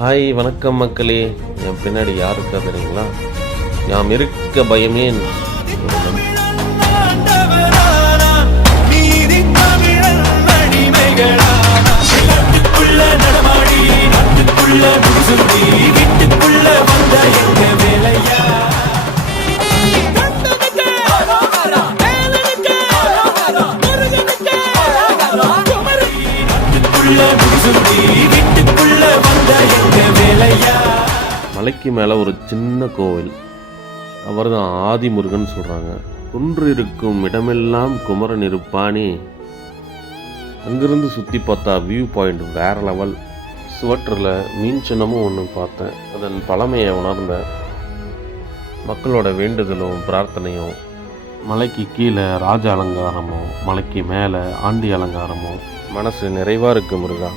Hi வணக்கம் மக்களே. என் பின்னாடி யார் இருக்கா தெரியுங்களா? யாம் இருக்க பயமேன். மலைக்கு மேலே ஒரு சின்ன கோவில், அவர் தான் ஆதிமுருகன் சொல்கிறாங்க. குன்று இருக்கும் இடமெல்லாம் குமரன் இருப்பானே. அங்கிருந்து சுற்றி பார்த்தா வியூ பாயிண்ட் வேறு லெவல். சுவற்றில் மீன் சின்னமும் ஒன்று பார்த்தேன். அதன் பழமையை உணர்ந்தேன். மக்களோட வேண்டுதலும் பிரார்த்தனையும். மலைக்கு கீழே ராஜ அலங்காரமும் மலைக்கு மேலே ஆண்டி அலங்காரமும். மனசு நிறைவாக இருக்குது முருகா.